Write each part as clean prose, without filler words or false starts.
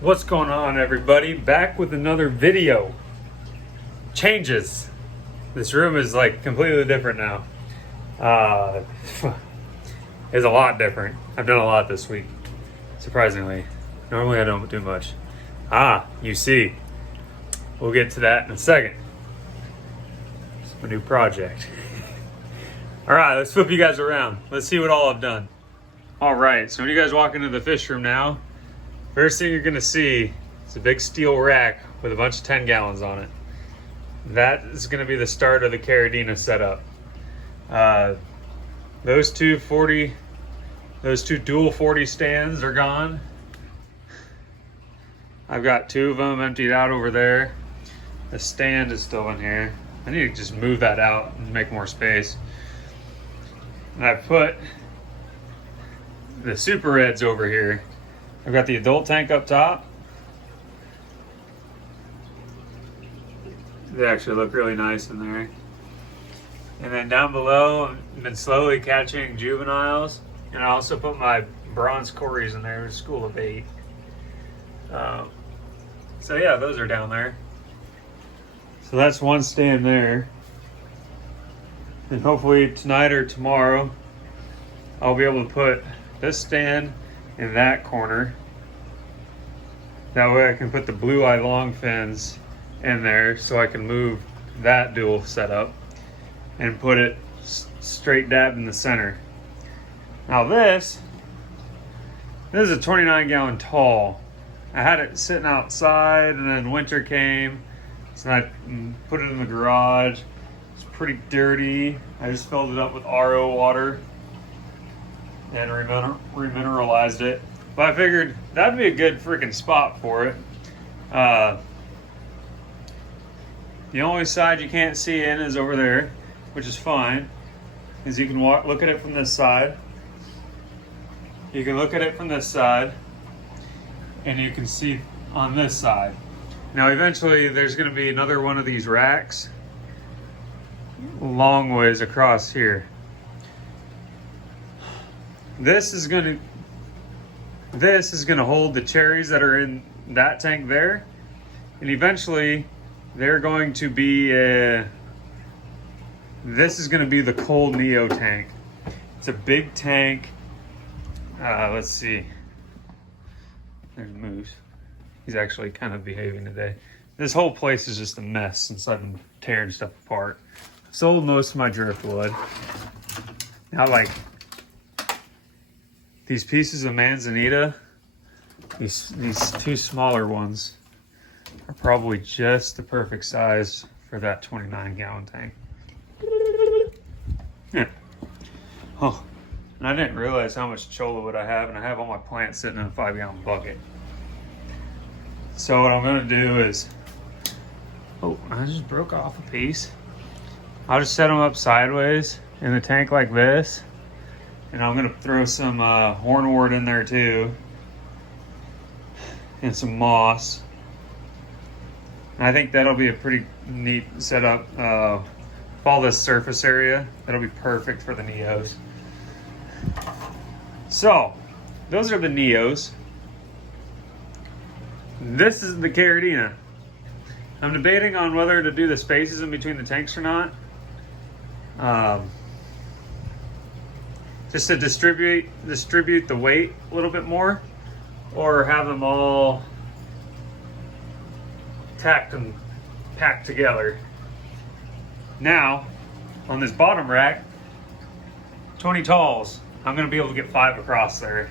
What's going on, everybody? Back with another video. Changes. This room is like completely different now. It's a lot different. I've done a lot this week, surprisingly. Normally I don't do much. You see. We'll get to that in a second. It's a new project. All right, let's flip you guys around. Let's see what all I've done. All right, so when you guys walk into the fish room now, first thing you're gonna see is a big steel rack with a bunch of 10 gallons on it. That is gonna be the start of the caradina setup. Those two dual 40 stands are gone. I've got two of them emptied out over there. The stand is still in here. I need to just move that out and make more space. And I put the super reds over here. I've got the adult tank up top. They actually look really nice in there. And then down below, I've been slowly catching juveniles. And I also put my bronze cories in there, school of 8. So yeah, those are down there. So that's one stand there. And hopefully tonight or tomorrow, I'll be able to put this stand in that corner. That way I can put the blue eye long fins in there so I can move that dual setup and put it straight dab in the center. Now this is a 29 gallon tall. I had it sitting outside and then winter came, so I put it in the garage. It's pretty dirty. I just filled it up with RO water and remineralized it. But I figured that'd be a good freaking spot for it. The only side you can't see in is over there, which is fine, because you can look at it from this side. You can look at it from this side, and you can see on this side. Now eventually there's going to be another one of these racks long ways across here. This is going to hold the cherries that are in that tank there, and eventually they're going to be this is going to be the cull Neo tank. It's a big tank. Let's see. There's Moose. He's actually kind of behaving today. This whole place is just a mess since I've been tearing stuff apart. I've sold most of my driftwood. Now, like, these pieces of manzanita, these two smaller ones, are probably just the perfect size for that 29 gallon tank. Yeah. Oh, and I didn't realize how much cholla wood I have, and I have all my plants sitting in a 5 gallon bucket. So what I'm gonna do is, I just broke off a piece. I'll just set them up sideways in the tank like this. And I'm gonna throw some hornwort in there too. And some moss. And I think that'll be a pretty neat setup. All this surface area, that'll be perfect for the Neos. So, those are the Neos. This is the caradina. I'm debating on whether to do the spaces in between the tanks or not. Just to distribute the weight a little bit more, or have them all tacked and packed together. Now, on this bottom rack, 20 talls, I'm gonna be able to get 5 across there.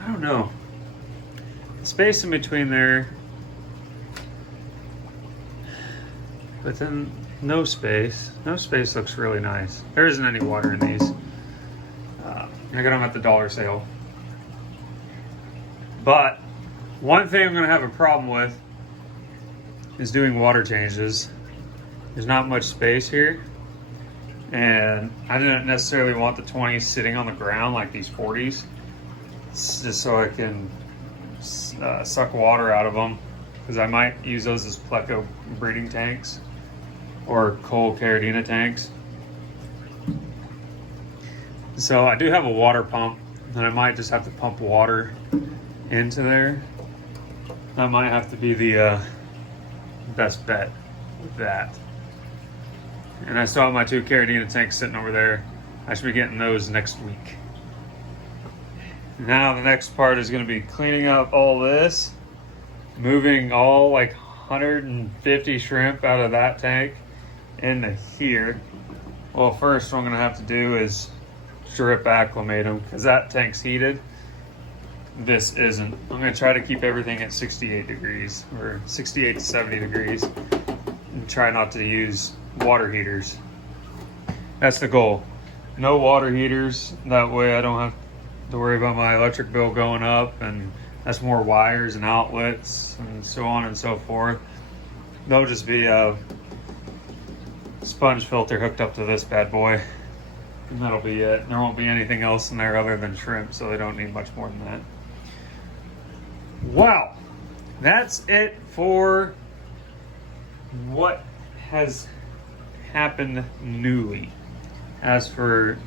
I don't know. The space in between there, but then no space. No space looks really nice. There isn't any water in these. I got them at the dollar sale. But one thing I'm gonna have a problem with is doing water changes. There's not much space here, and I didn't necessarily want the 20s sitting on the ground like these 40s. It's just so I can suck water out of them, because I might use those as pleco breeding tanks or cull caradina tanks. So I do have a water pump, and I might just have to pump water into there. That might have to be the best bet with that. And I still have my 2 caradina tanks sitting over there. I should be getting those next week. Now the next part is going to be cleaning up all this, moving all like 150 shrimp out of that tank into here. Well, first what I'm going to have to do is drip acclimate them because that tank's heated. This isn't. I'm going to try to keep everything at 68 degrees or 68 to 70 degrees and try not to use water heaters. That's the goal. No water heaters. That way I don't have to worry about my electric bill going up, and that's more wires and outlets and so on and so forth. There'll just be a sponge filter hooked up to this bad boy, and that'll be it. There won't be anything else in there other than shrimp, so they don't need much more than that. Wow, that's it for what has happened newly. As for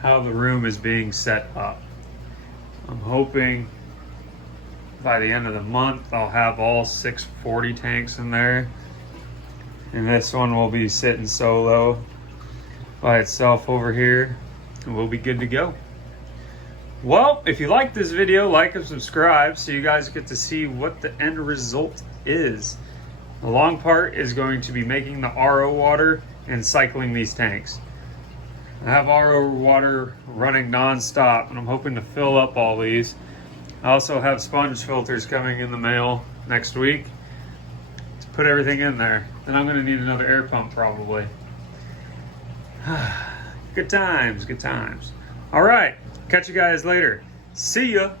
how the room is being set up, I'm hoping by the end of the month I'll have all 640 tanks in there, and this one will be sitting solo by itself over here, and we'll be good to go. Well, if you like this video, like and subscribe so you guys get to see what the end result is. The long part is going to be making the RO water and cycling these tanks. I have RO water running non-stop, and I'm hoping to fill up all these. I also have sponge filters coming in the mail next week to put everything in there. Then I'm going to need another air pump probably. Good times, good times. All right, catch you guys later. See ya.